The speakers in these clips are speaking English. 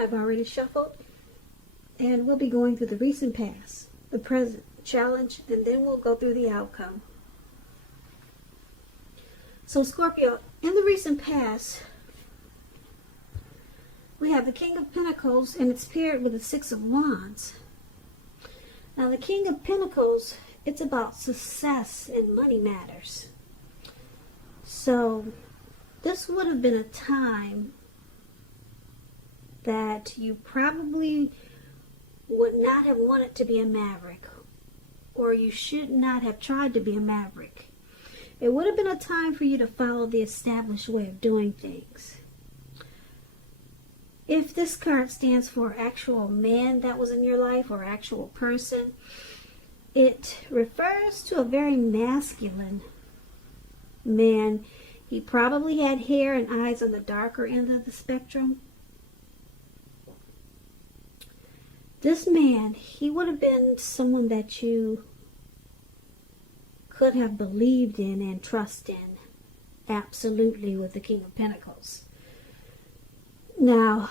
I've already shuffled, and we'll be going through the recent past, the present, challenge, and then we'll go through the outcome. So Scorpio, in the recent past, we have the King of Pentacles, and it's paired with the Six of Wands. Now the King of Pentacles, it's about success and money matters. So this would have been a time that you probably would not have wanted to be a maverick, or you should not have tried to be a maverick. It would have been a time for you to follow the established way of doing things. If this card stands for actual man that was in your life or actual person, it refers to a very masculine man. He probably had hair and eyes on the darker end of the spectrum. This man, he would have been someone that you could have believed in and trusted in. Absolutely, with the King of Pentacles. Now,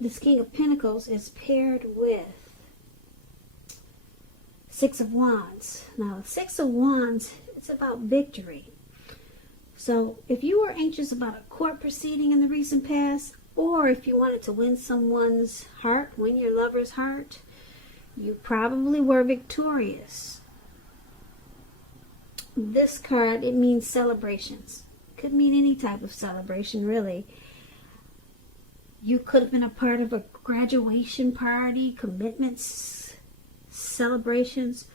this King of Pentacles is paired with Six of Wands. Now, the Six of Wands, it's about victory. So, if you were anxious about a court proceeding in the recent past, or if you wanted to win someone's heart, win your lover's heart, you probably were victorious. This card, it means celebrations. Could mean any type of celebration, really. You could have been a part of a graduation party, commitments, celebrations,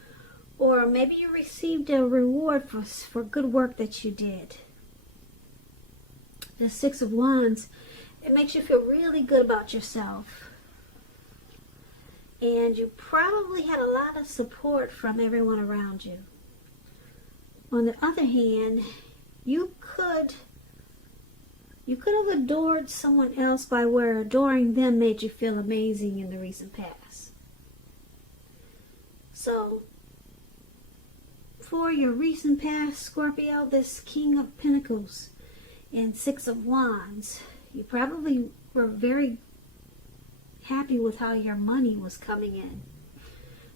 or maybe you received a reward for good work that you did. The Six of Wands, it makes you feel really good about yourself. And you probably had a lot of support from everyone around you. On the other hand, you could have adored someone else by where adoring them made you feel amazing in the recent past. So, for your recent past, Scorpio, this King of Pentacles and Six of Wands, you probably were very happy with how your money was coming in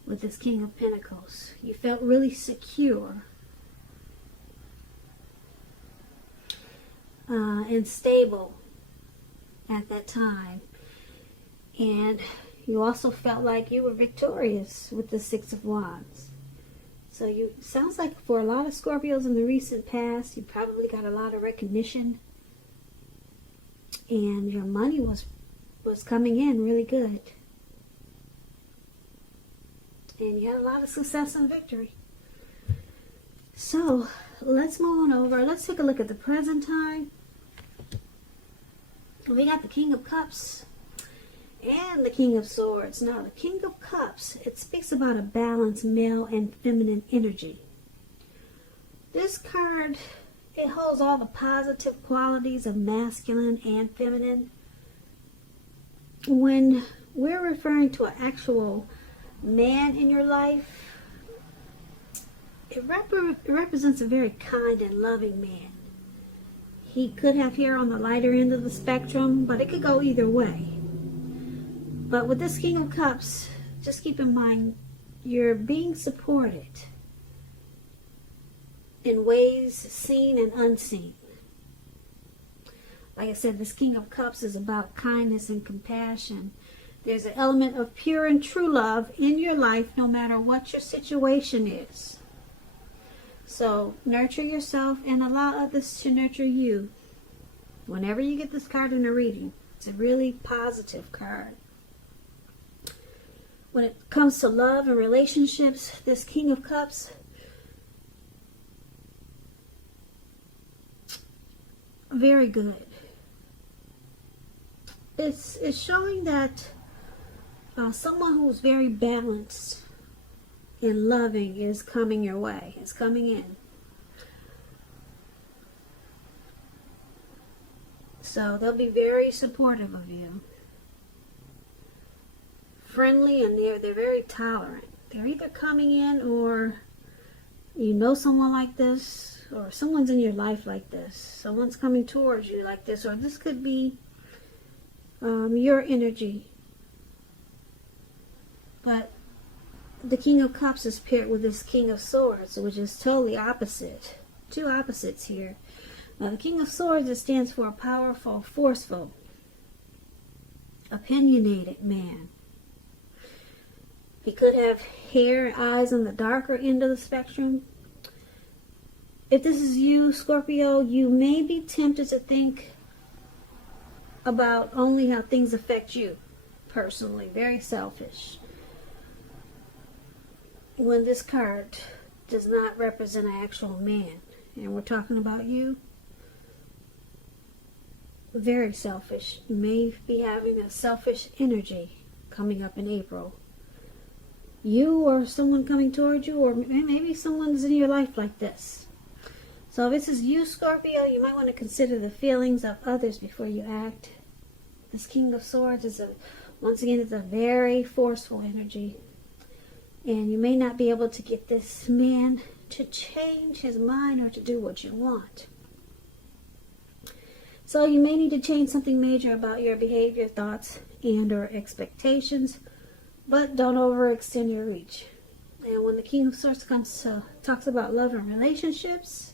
with this King of Pentacles. You felt really secure and stable at that time. And you also felt like you were victorious with the Six of Wands. So you sounds like for a lot of Scorpios in the recent past, you probably got a lot of recognition. And your money was coming in really good. And you had a lot of success and victory. So, let's move on over. Let's take a look at the present time. We got the King of Cups and the King of Swords. Now, the King of Cups, it speaks about a balanced male and feminine energy. This card, it holds all the positive qualities of masculine and feminine. When we're referring to an actual man in your life, it represents a very kind and loving man. He could have hair on the lighter end of the spectrum, but it could go either way. But with this King of Cups, just keep in mind, you're being supported in ways seen and unseen. Like I said, this King of Cups is about kindness and compassion. There's an element of pure and true love in your life, no matter what your situation is. So nurture yourself and allow others to nurture you. Whenever you get this card in a reading, it's a really positive card. When it comes to love and relationships, this King of Cups, very good. It's showing that someone who's very balanced and loving is coming your way. It's coming in. So they'll be very supportive of you. Friendly, and they're very tolerant. They're either coming in, or you know someone like this, or someone's in your life like this. Someone's coming towards you like this, or this could be your energy. But the King of Cups is paired with this King of Swords, which is totally opposite. Two opposites here. Now, the King of Swords, it stands for a powerful, forceful, opinionated man. He could have hair, eyes on the darker end of the spectrum. If this is you, Scorpio, you may be tempted to think about only how things affect you personally. Very selfish. When this card does not represent an actual man, and we're talking about you, very selfish. You may be having a selfish energy coming up in April. You or someone coming towards you, or maybe someone's in your life like this. So if this is you, Scorpio, you might want to consider the feelings of others before you act. This King of Swords is once again, it's a very forceful energy. And you may not be able to get this man to change his mind or to do what you want. So you may need to change something major about your behavior, thoughts, and or expectations. But don't overextend your reach. And when the King of Swords talks about love and relationships,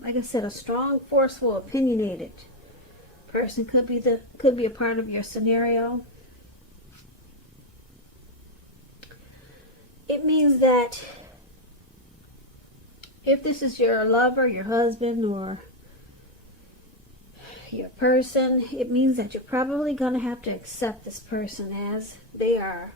like I said, a strong, forceful, opinionated person could be a part of your scenario. It means that if this is your lover, your husband, or your person, it means that you're probably going to have to accept this person as they are.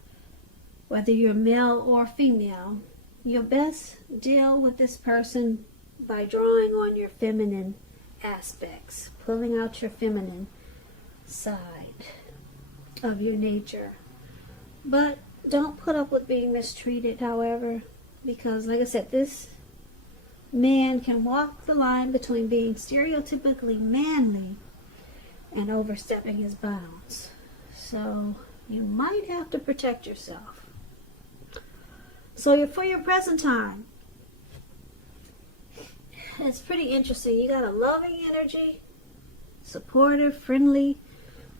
Whether you're male or female, you'll best deal with this person by drawing on your feminine aspects, pulling out your feminine side of your nature. But don't put up with being mistreated, however, because like I said, this man can walk the line between being stereotypically manly and overstepping his bounds. So you might have to protect yourself. So for your present time, it's pretty interesting. You got a loving energy, supportive, friendly,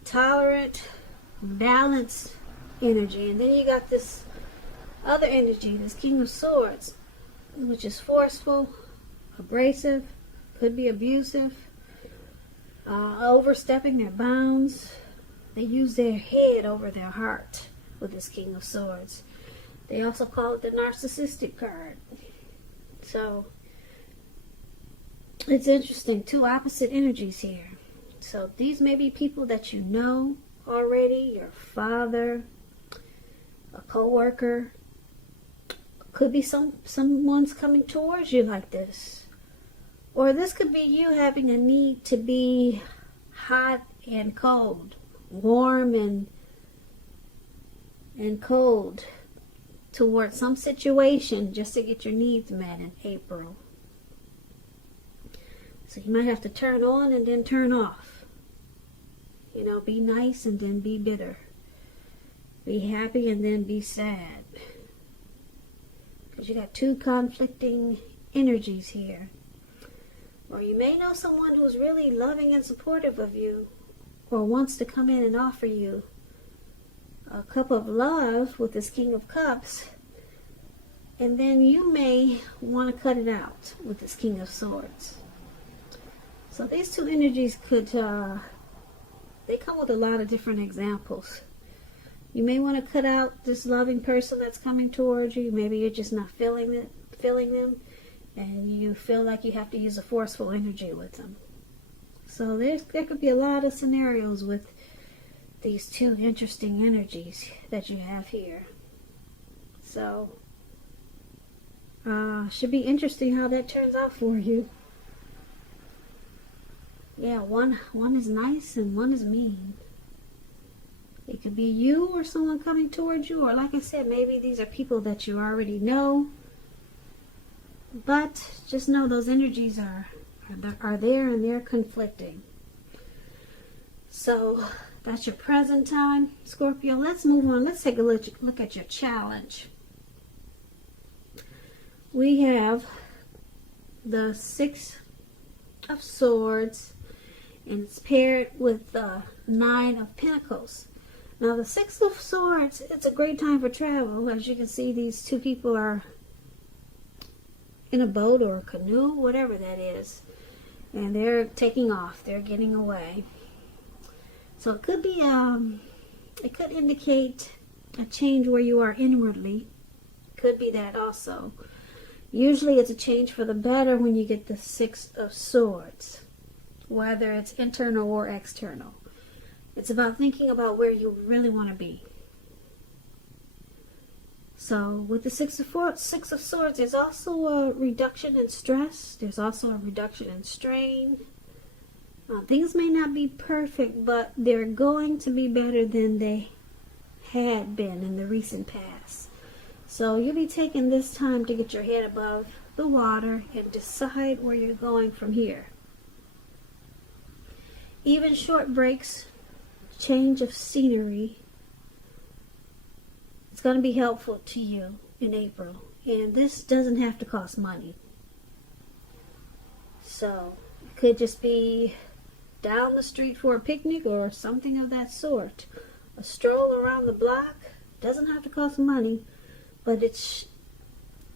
tolerant, balanced energy. And then you got this other energy, this King of Swords, which is forceful, abrasive, could be abusive, overstepping their bounds. They use their head over their heart with this King of Swords. They also call it the narcissistic card. So it's interesting, two opposite energies here. So these may be people that you know already, your father, a co-worker. Could be someone's coming towards you like this. Or this could be you having a need to be hot and cold, warm and cold towards some situation just to get your needs met in April. So you might have to turn on and then turn off. You know, be nice and then be bitter. Be happy and then be sad. Because you got two conflicting energies here. Or you may know someone who's really loving and supportive of you, or wants to come in and offer you a cup of love with this King of Cups, and then you may want to cut it out with this King of Swords. So these two energies could, they come with a lot of different examples. You may want to cut out this loving person that's coming towards you. Maybe you're just not feeling them, and you feel like you have to use a forceful energy with them. So there could be a lot of scenarios with these two interesting energies that you have here. So should be interesting how that turns out for you. Yeah, one is nice and one is mean. It could be you or someone coming towards you, or like I said, maybe these are people that you already know. But just know those energies are there and they're conflicting. So that's your present time, Scorpio. Let's move on. Let's take a look at your challenge. We have the Six of Swords, and it's paired with the Nine of Pentacles. Now the Six of Swords, it's a great time for travel. As you can see, these two people are in a boat or a canoe, whatever that is, and they're taking off. They're getting away. So it could be, it could indicate a change where you are inwardly. Could be that also. Usually it's a change for the better when you get the Six of Swords, whether it's internal or external. It's about thinking about where you really want to be. So with the Six of Swords, there's also a reduction in stress. There's also a reduction in strain. Things may not be perfect, but they're going to be better than they had been in the recent past. So you'll be taking this time to get your head above the water and decide where you're going from here. Even short breaks, change of scenery, it's going to be helpful to you in April. And this doesn't have to cost money. So it could just be down the street for a picnic or something of that sort. A stroll around the block doesn't have to cost money, but it's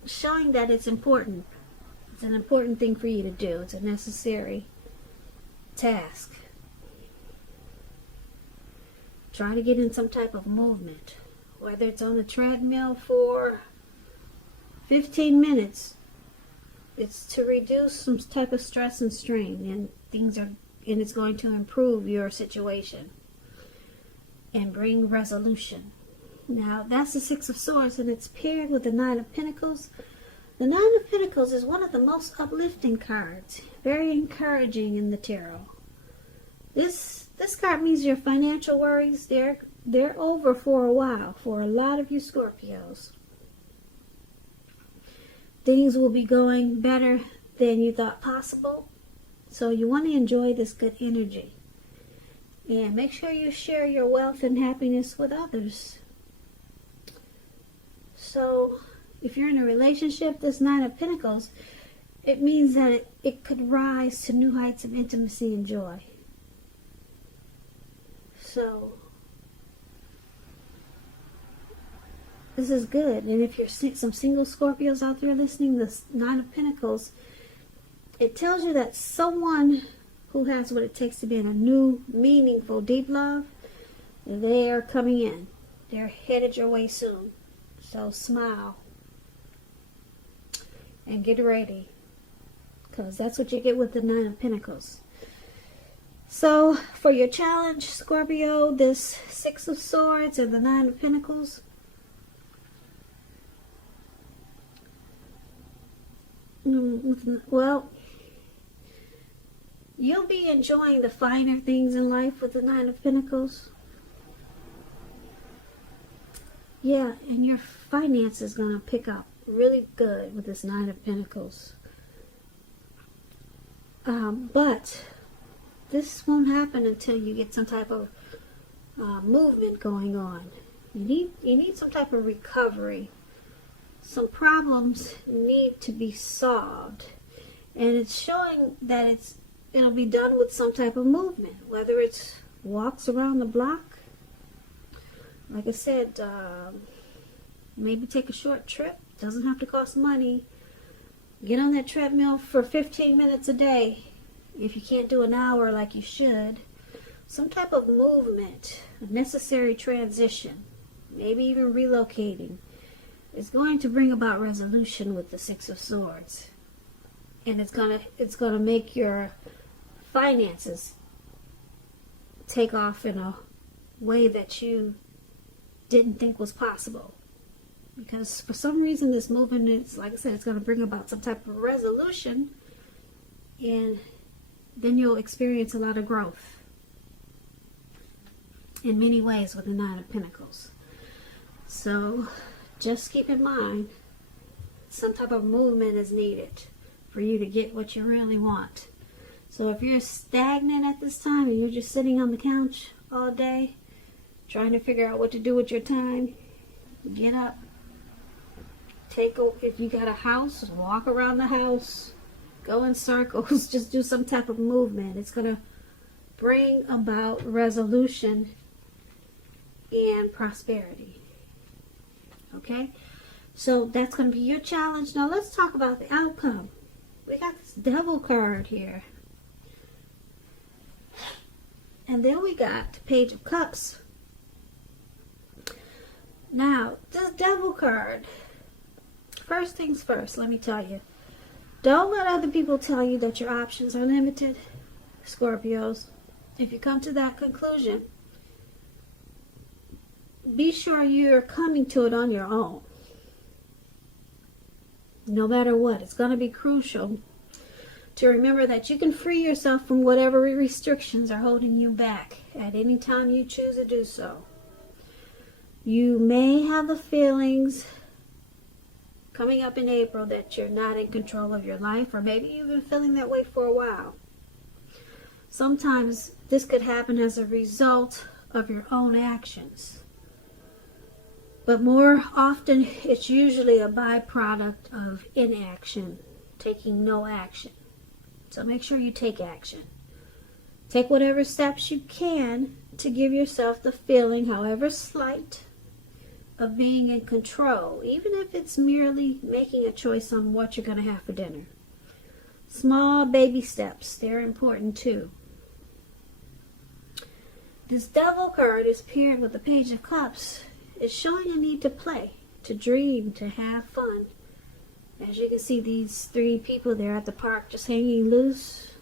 showing that it's important. It's an important thing for you to do. It's a necessary task. Try to get in some type of movement, whether it's on a treadmill for 15 minutes. It's to reduce some type of stress and strain, and it's going to improve your situation and bring resolution. Now, that's the Six of Swords, and it's paired with the Nine of Pentacles. The Nine of Pentacles is one of the most uplifting cards, very encouraging in the tarot. This card means your financial worries, they're over for a while for a lot of you Scorpios. Things will be going better than you thought possible. So you want to enjoy this good energy. And make sure you share your wealth and happiness with others. So if you're in a relationship, this Nine of Pentacles, it means that it could rise to new heights of intimacy and joy. So this is good. And if you're some single Scorpios out there listening, this Nine of Pentacles, it tells you that someone who has what it takes to be in a new, meaningful, deep love, they are coming in. They're headed your way soon. So smile and get ready, because that's what you get with the Nine of Pentacles. So for your challenge, Scorpio, this Six of Swords and the Nine of Pentacles, well, you'll be enjoying the finer things in life with the Nine of Pentacles. Yeah, and your finance is going to pick up really good with this Nine of Pentacles. But this won't happen until you get some type of movement going on. You need some type of recovery. Some problems need to be solved. And it's showing that it'll be done with some type of movement, whether it's walks around the block. Like I said, maybe take a short trip. Doesn't have to cost money. Get on that treadmill for 15 minutes a day. If you can't do an hour like you should. Some type of movement, a necessary transition, maybe even relocating, is going to bring about resolution with the Six of Swords. And it's gonna make your finances take off in a way that you didn't think was possible. Because for some reason this movement is, like I said, it's going to bring about some type of resolution, and then you'll experience a lot of growth in many ways with the Nine of Pentacles. So just keep in mind, some type of movement is needed for you to get what you really want. So if you're stagnant at this time and you're just sitting on the couch all day trying to figure out what to do with your time, get up. If you got a house, walk around the house. Go in circles. Just do some type of movement. It's going to bring about resolution and prosperity. Okay? So that's going to be your challenge. Now let's talk about the outcome. We got this Devil card here. And then we got the Page of Cups. Now, this Devil card, first things first, let me tell you. Don't let other people tell you that your options are limited, Scorpios. If you come to that conclusion, be sure you're coming to it on your own. No matter what, it's going to be crucial to remember that you can free yourself from whatever restrictions are holding you back at any time you choose to do so. You may have the feelings coming up in April that you're not in control of your life, or maybe you've been feeling that way for a while. Sometimes this could happen as a result of your own actions. But more often, it's usually a byproduct of inaction, taking no action. So make sure you take action. Take whatever steps you can to give yourself the feeling, however slight, of being in control, even if it's merely making a choice on what you're going to have for dinner. Small baby steps, they're important too. This Devil card is paired with the Page of Cups. It's showing a need to play, to dream, to have fun. As you can see, these three people there at the park just hanging loose.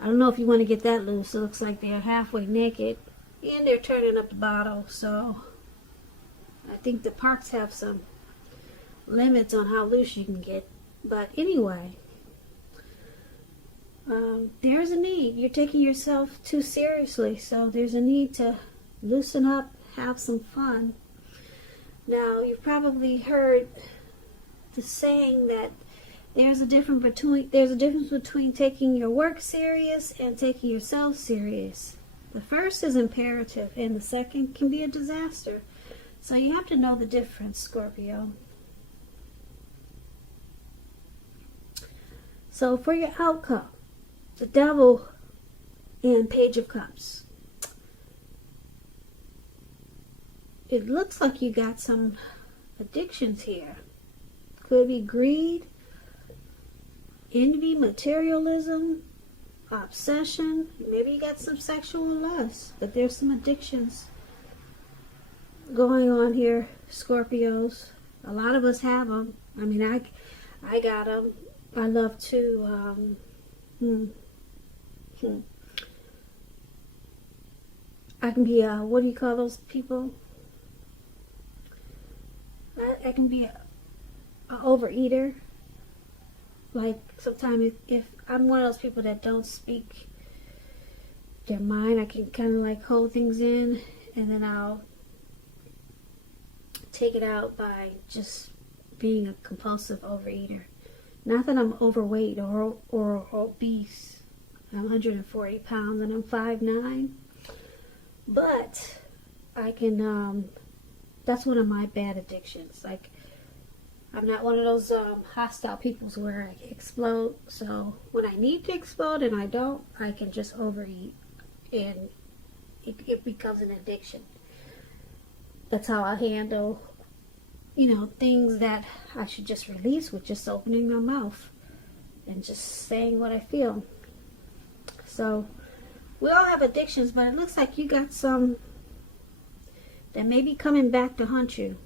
I don't know if you want to get that loose. It looks like they're halfway naked and they're turning up the bottle. So I think the parks have some limits on how loose you can get. But anyway, there's a need. You're taking yourself too seriously. So there's a need to loosen up, have some fun. Now, you've probably heard the saying that there's a difference between taking your work serious and taking yourself serious. The first is imperative and the second can be a disaster. So you have to know the difference, Scorpio. So for your outcome, the Devil and Page of Cups. It looks like you got some addictions here. Could be greed, envy, materialism, obsession. Maybe you got some sexual lust, but there's some addictions going on here, Scorpios. A lot of us have them. I mean, I got them. I love to I can be a, what do you call those people? I can be a overeater. Like sometimes if I'm one of those people that don't speak their mind, I can kind of like hold things in and then I'll take it out by just being a compulsive overeater. Not that I'm overweight or obese. I'm 140 pounds and I'm 5'9". But I can, that's one of my bad addictions. Like, I'm not one of those hostile people where I explode. So when I need to explode and I don't, I can just overeat and it becomes an addiction. That's how I handle, things that I should just release with just opening my mouth and just saying what I feel. So we all have addictions, but it looks like you got some that may be coming back to haunt you.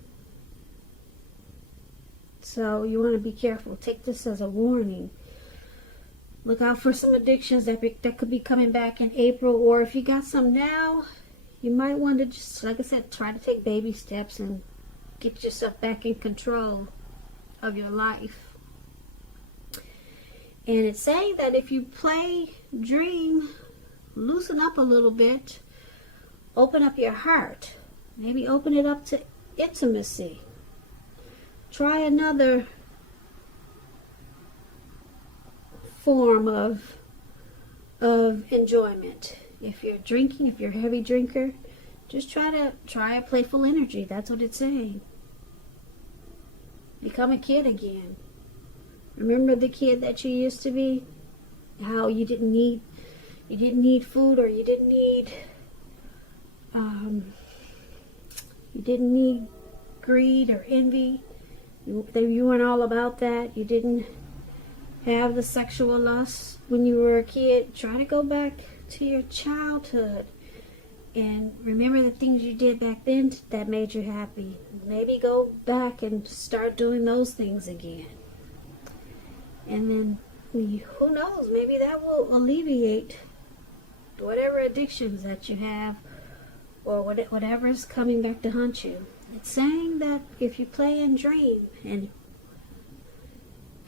So you want to be careful. Take this as a warning. Look out for some addictions that could be coming back in April, or if you got some now, you might want to just, like I said, try to take baby steps and get yourself back in control of your life. And it's saying that if you play, dream, loosen up a little bit, open up your heart, maybe open it up to intimacy. Try another form of enjoyment. If you're drinking, if you're a heavy drinker, just try a playful energy. That's what it's saying. Become a kid again. Remember the kid that you used to be? How you didn't need food, or you didn't need greed or envy. You weren't all about that. You didn't have the sexual lust when you were a kid. Try to go back to your childhood and remember the things you did back then that made you happy. Maybe go back and start doing those things again. And then, who knows, maybe that will alleviate whatever addictions that you have, or whatever is coming back to haunt you. It's saying that if you play and dream and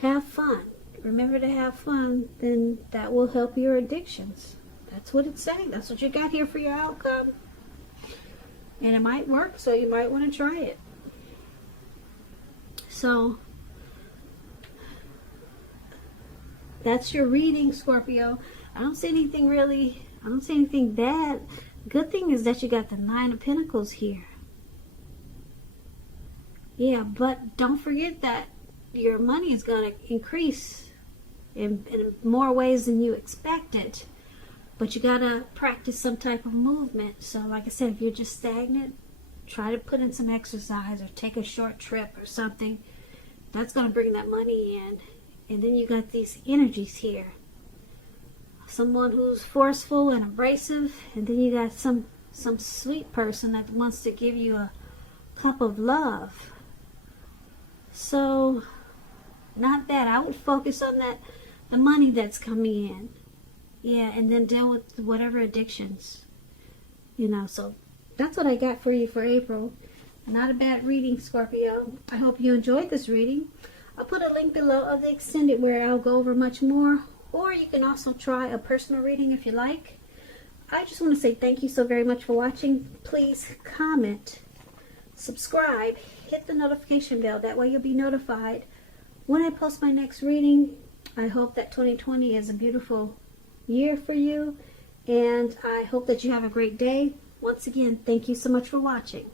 have fun, remember to have fun, then that will help your addictions. That's what it's saying. That's what you got here for your outcome. And it might work, so you might want to try it. So, that's your reading, Scorpio. I don't see anything bad. Good thing is that you got the 9 of Pentacles here. Yeah, but don't forget that your money is going to increase in more ways than you expected. But you got to practice some type of movement. So like I said, if you're just stagnant, try to put in some exercise or take a short trip or something. That's going to bring that money in. And then you got these energies here. Someone who's forceful and abrasive. And then you got some sweet person that wants to give you a cup of love. So, not that. I would focus on the money that's coming in. Yeah, and then deal with whatever addictions. So that's what I got for you for April. Not a bad reading, Scorpio. I hope you enjoyed this reading. I'll put a link below of the extended where I'll go over much more. Or you can also try a personal reading if you like. I just want to say thank you so very much for watching. Please comment, subscribe, hit the notification bell. That way you'll be notified when I post my next reading. I hope that 2020 is a beautiful year for you. And I hope that you have a great day. Once again, thank you so much for watching.